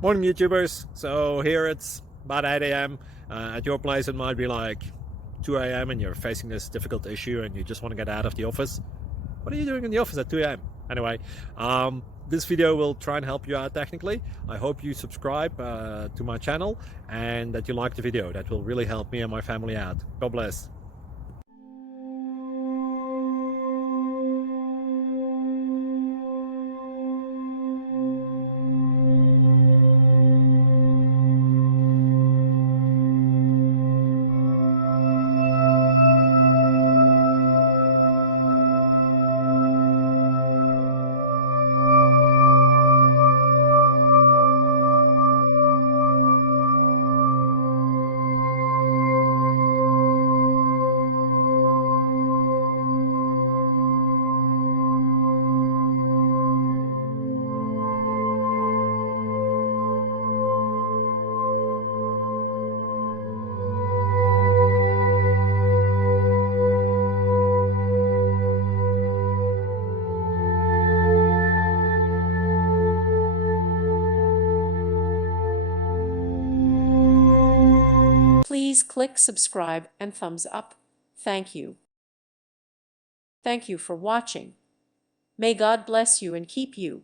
Morning, YouTubers. So here it's about 8 a.m. At your place, it might be like 2 a.m. and you're facing this difficult issue and you just want to get out of the office. What are you doing in the office at 2 a.m.? Anyway, this video will try and help you out technically. I hope you subscribe to my channel and that you like the video. That will really help me and my family out. God bless. Please click subscribe and thumbs up. Thank you. Thank you for watching. May God bless you and keep you.